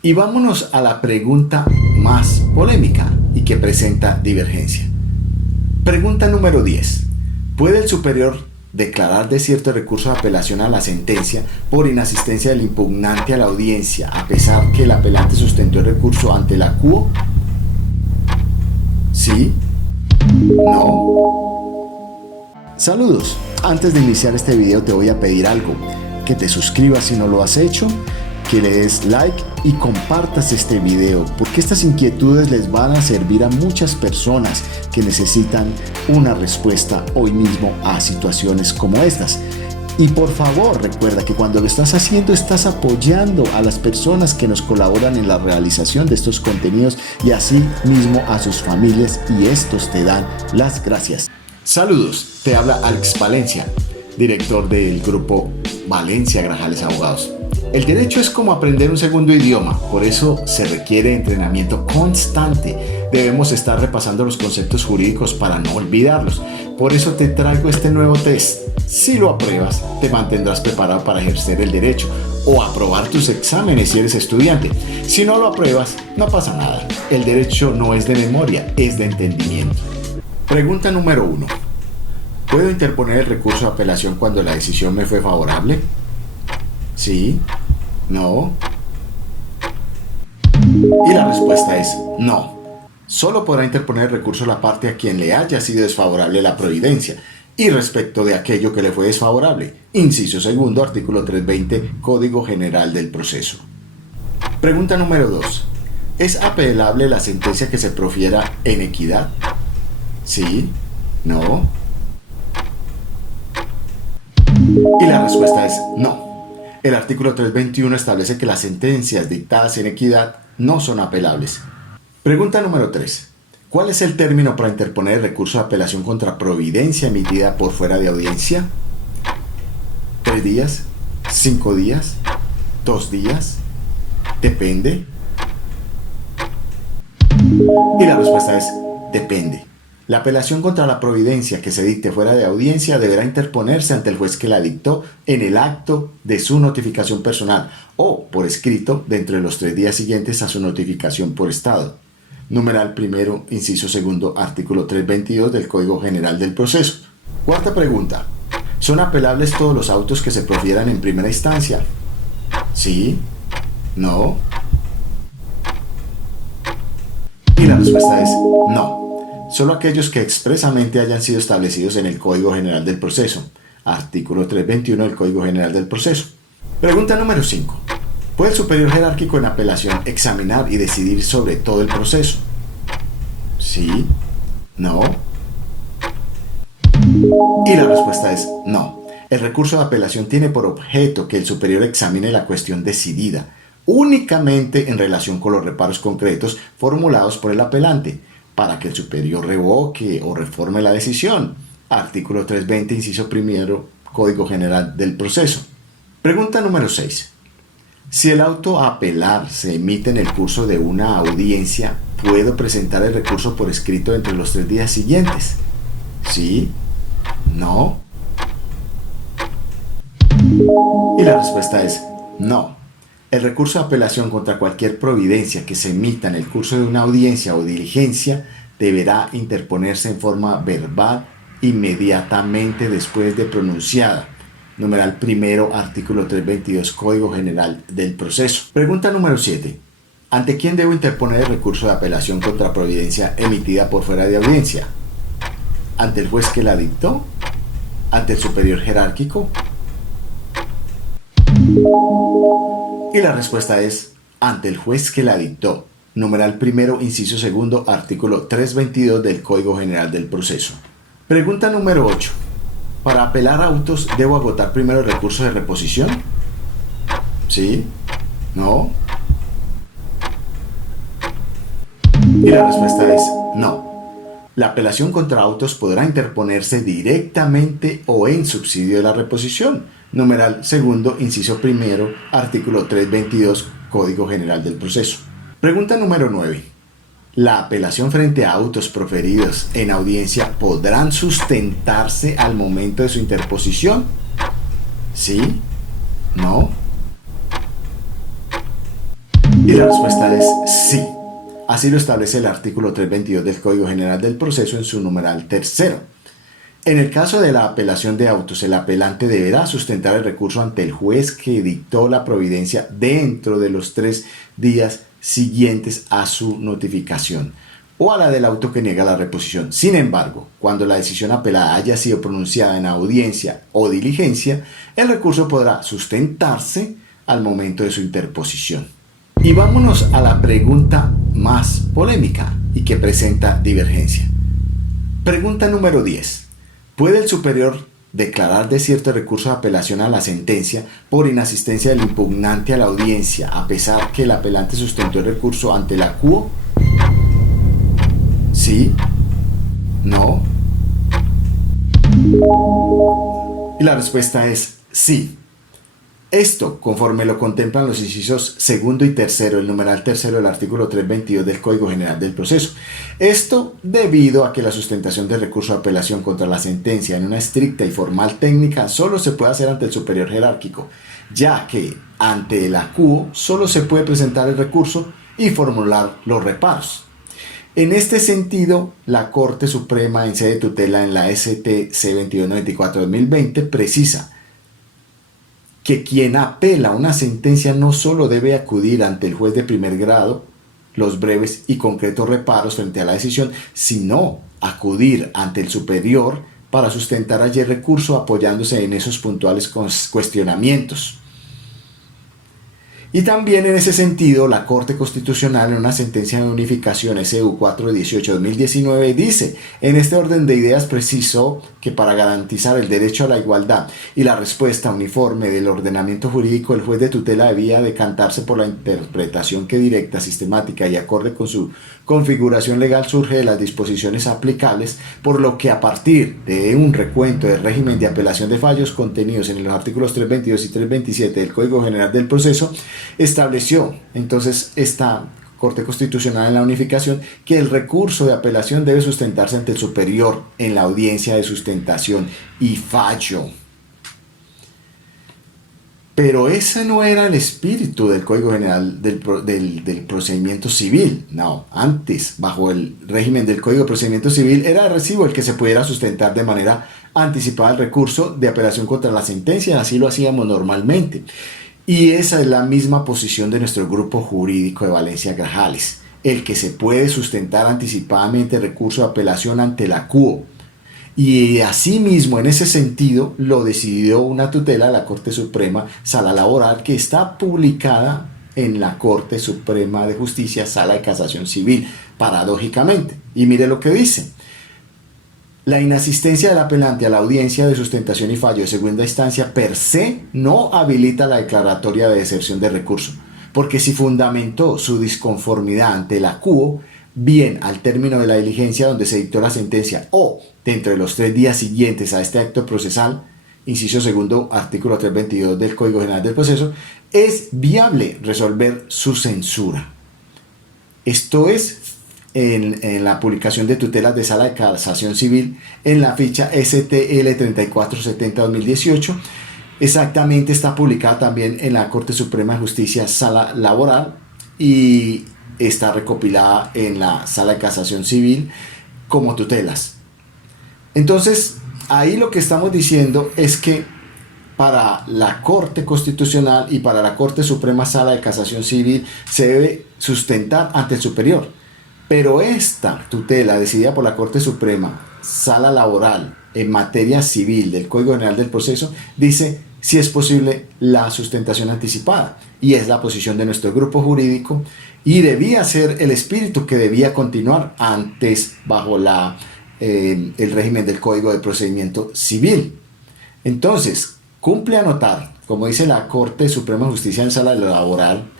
Y vámonos a la pregunta más polémica y que presenta divergencia. Pregunta número 10. ¿Puede el superior declarar desierto de recurso de apelación a la sentencia por inasistencia del impugnante a la audiencia, a pesar que el apelante sustentó el recurso ante la QO? ¿Sí? ¿No? Saludos. Antes de iniciar este video te voy a pedir algo. Que te suscribas si no lo has hecho, que le des like y compartas este video, porque estas inquietudes les van a servir a muchas personas que necesitan una respuesta hoy mismo a situaciones como estas. Y por favor, recuerda que cuando lo estás haciendo, estás apoyando a las personas que nos colaboran en la realización de estos contenidos y así mismo a sus familias, y estos te dan las gracias. Saludos, te habla Alex Valencia, director del grupo Valencia Grajales Abogados. El derecho es como aprender un segundo idioma, por eso se requiere entrenamiento constante. Debemos estar repasando los conceptos jurídicos para no olvidarlos. Por eso te traigo este nuevo test. Si lo apruebas, te mantendrás preparado para ejercer el derecho o aprobar tus exámenes si eres estudiante. Si no lo apruebas, no pasa nada. El derecho no es de memoria, es de entendimiento. Pregunta número 1. ¿Puedo interponer el recurso de apelación cuando la decisión me fue favorable? ¿Sí? ¿No? Y la respuesta es no. Solo podrá interponer el recurso la parte a quien le haya sido desfavorable la providencia y respecto de aquello que le fue desfavorable. Inciso segundo, artículo 320, Código General del Proceso. Pregunta número 2. ¿Es apelable la sentencia que se profiera en equidad? ¿Sí? ¿No? Y la respuesta es no. El artículo 321 establece que las sentencias dictadas en equidad no son apelables. Pregunta número 3. ¿Cuál es el término para interponer el recurso de apelación contra providencia emitida por fuera de audiencia? ¿3 días? ¿5 días? ¿2 días? ¿Depende? Y la respuesta es depende. La apelación contra la providencia que se dicte fuera de audiencia deberá interponerse ante el juez que la dictó en el acto de su notificación personal o por escrito dentro de los 3 días siguientes a su notificación por estado. Numeral primero, inciso segundo, artículo 322 del Código General del Proceso. Cuarta pregunta. ¿Son apelables todos los autos que se profieran en primera instancia? ¿Sí? ¿No? Y la respuesta es no. Solo aquellos que expresamente hayan sido establecidos en el Código General del Proceso, artículo 321 del Código General del Proceso. Pregunta número 5. ¿Puede el superior jerárquico en apelación examinar y decidir sobre todo el proceso? ¿Sí? ¿No? Y la respuesta es no. El recurso de apelación tiene por objeto que el superior examine la cuestión decidida únicamente en relación con los reparos concretos formulados por el apelante, para que el superior revoque o reforme la decisión. Artículo 320, inciso primero, Código General del Proceso. Pregunta número 6. Si el auto a apelar se emite en el curso de una audiencia, ¿puedo presentar el recurso por escrito entre los 3 días siguientes? ¿Sí? ¿No? Y la respuesta es no. El recurso de apelación contra cualquier providencia que se emita en el curso de una audiencia o diligencia deberá interponerse en forma verbal inmediatamente después de pronunciada. Numeral primero, artículo 322, Código General del Proceso. Pregunta número 7. ¿Ante quién debo interponer el recurso de apelación contra providencia emitida por fuera de audiencia? ¿Ante el juez que la dictó? ¿Ante el superior jerárquico? Y la respuesta es ante el juez que la dictó. Numeral primero, inciso segundo, artículo 322 del Código General del Proceso. Pregunta número 8. ¿Para apelar autos debo agotar primero el recurso de reposición? ¿Sí? ¿No? Y la respuesta es no. La apelación contra autos podrá interponerse directamente o en subsidio de la reposición. Numeral segundo, inciso primero, artículo 322, Código General del Proceso. Pregunta número 9. ¿La apelación frente a autos proferidos en audiencia podrán sustentarse al momento de su interposición? ¿Sí? ¿No? Y la respuesta es sí. Así lo establece el artículo 322 del Código General del Proceso en su numeral tercero. En el caso de la apelación de autos, el apelante deberá sustentar el recurso ante el juez que dictó la providencia dentro de los 3 días siguientes a su notificación o a la del auto que niega la reposición. Sin embargo, cuando la decisión apelada haya sido pronunciada en audiencia o diligencia, el recurso podrá sustentarse al momento de su interposición. Y vámonos a la pregunta más polémica y que presenta divergencia. Pregunta número 10. ¿Puede el superior declarar desierto el recurso de apelación a la sentencia por inasistencia del impugnante a la audiencia, a pesar que el apelante sustentó el recurso ante la CUO? ¿Sí? ¿No? Y la respuesta es sí. Esto, conforme lo contemplan los incisos segundo y tercero, el numeral tercero del artículo 322 del Código General del Proceso. Esto debido a que la sustentación del recurso de apelación contra la sentencia en una estricta y formal técnica solo se puede hacer ante el superior jerárquico, ya que ante la CUO solo se puede presentar el recurso y formular los reparos. En este sentido, la Corte Suprema en sede de tutela en la STC 2294-2020 precisa que quien apela una sentencia no solo debe acudir ante el juez de primer grado los breves y concretos reparos frente a la decisión, sino acudir ante el superior para sustentar allí el recurso apoyándose en esos puntuales cuestionamientos. Y también en ese sentido, la Corte Constitucional en una sentencia de unificación SU 418-2019 dice, en este orden de ideas precisó que para garantizar el derecho a la igualdad y la respuesta uniforme del ordenamiento jurídico, el juez de tutela debía decantarse por la interpretación que directa, sistemática y acorde con su configuración legal surge de las disposiciones aplicables, por lo que a partir de un recuento del régimen de apelación de fallos contenidos en los artículos 322 y 327 del Código General del Proceso, estableció entonces esta Corte Constitucional en la unificación que el recurso de apelación debe sustentarse ante el superior en la audiencia de sustentación y fallo. Pero ese no era el espíritu del Código General del Procedimiento Civil. No, antes, bajo el régimen del Código de Procedimiento Civil, era de recibo el que se pudiera sustentar de manera anticipada el recurso de apelación contra la sentencia. Así lo hacíamos normalmente. Y esa es la misma posición de nuestro grupo jurídico de Valencia Grajales, el que se puede sustentar anticipadamente el recurso de apelación ante la CUO. Y asimismo, en ese sentido, lo decidió una tutela de la Corte Suprema Sala Laboral, que está publicada en la Corte Suprema de Justicia, Sala de Casación Civil, paradójicamente. Y mire lo que dice. La inasistencia del apelante a la audiencia de sustentación y fallo de segunda instancia per se no habilita la declaratoria de deserción de recurso, porque si fundamentó su disconformidad ante la CUO, bien al término de la diligencia donde se dictó la sentencia o dentro de los 3 días siguientes a este acto procesal, inciso segundo, artículo 322 del Código General del Proceso, es viable resolver su censura. Esto es en la publicación de tutelas de Sala de Casación Civil en la ficha STL 3470-2018. Exactamente, está publicada también en la Corte Suprema de Justicia Sala Laboral y está recopilada en la Sala de Casación Civil como tutelas. Entonces, ahí lo que estamos diciendo es que para la Corte Constitucional y para la Corte Suprema Sala de Casación Civil se debe sustentar ante el superior. Pero esta tutela decidida por la Corte Suprema Sala Laboral en materia civil del Código General del Proceso dice si es posible la sustentación anticipada, y es la posición de nuestro grupo jurídico y debía ser el espíritu que debía continuar antes bajo el régimen del Código de Procedimiento Civil. Entonces, cumple anotar, como dice la Corte Suprema de Justicia en Sala Laboral,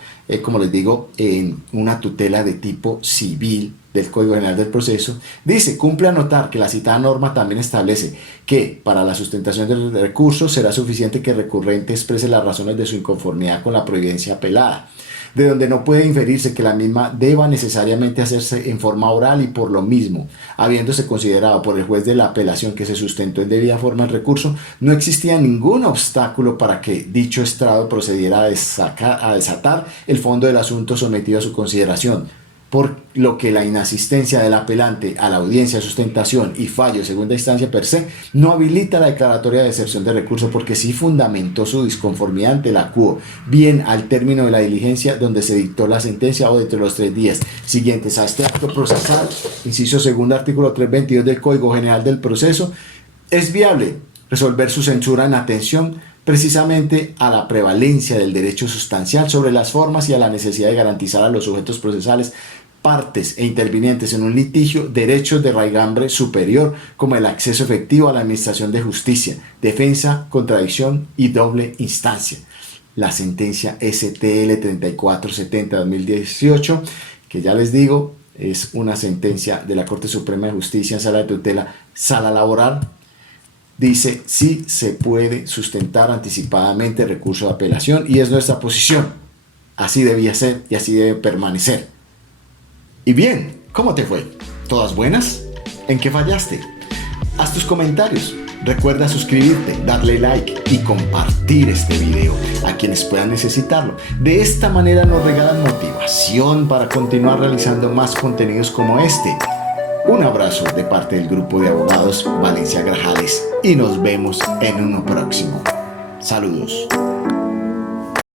como les digo, en una tutela de tipo civil del Código General del Proceso, dice, cumple anotar que la citada norma también establece que para la sustentación del recurso será suficiente que el recurrente exprese las razones de su inconformidad con la providencia apelada. de donde no puede inferirse que la misma deba necesariamente hacerse en forma oral y por lo mismo, habiéndose considerado por el juez de la apelación que se sustentó en debida forma el recurso, no existía ningún obstáculo para que dicho estrado procediera a desatar el fondo del asunto sometido a su consideración, por lo que la inasistencia del apelante a la audiencia, sustentación y fallo de segunda instancia per se no habilita la declaratoria de excepción de recurso, porque sí fundamentó su disconformidad ante la quo, bien al término de la diligencia donde se dictó la sentencia o dentro de los 3 días siguientes a este acto procesal, inciso segundo, artículo 322 del Código General del Proceso, es viable resolver su censura en atención precisamente a la prevalencia del derecho sustancial sobre las formas y a la necesidad de garantizar a los sujetos procesales, partes e intervinientes en un litigio derechos de raigambre superior como el acceso efectivo a la administración de justicia, defensa, contradicción y doble instancia. La sentencia STL 3470-2018, que ya les digo, es una sentencia de la Corte Suprema de Justicia en sala de tutela, sala laboral, dice sí se puede sustentar anticipadamente el recurso de apelación y es nuestra posición. Así debía ser y así debe permanecer. Y bien, ¿cómo te fue? ¿Todas buenas? ¿En qué fallaste? Haz tus comentarios. Recuerda suscribirte, darle like y compartir este video a quienes puedan necesitarlo. De esta manera nos regalan motivación para continuar realizando más contenidos como este. Un abrazo de parte del grupo de abogados Valencia Grajales y nos vemos en uno próximo. Saludos.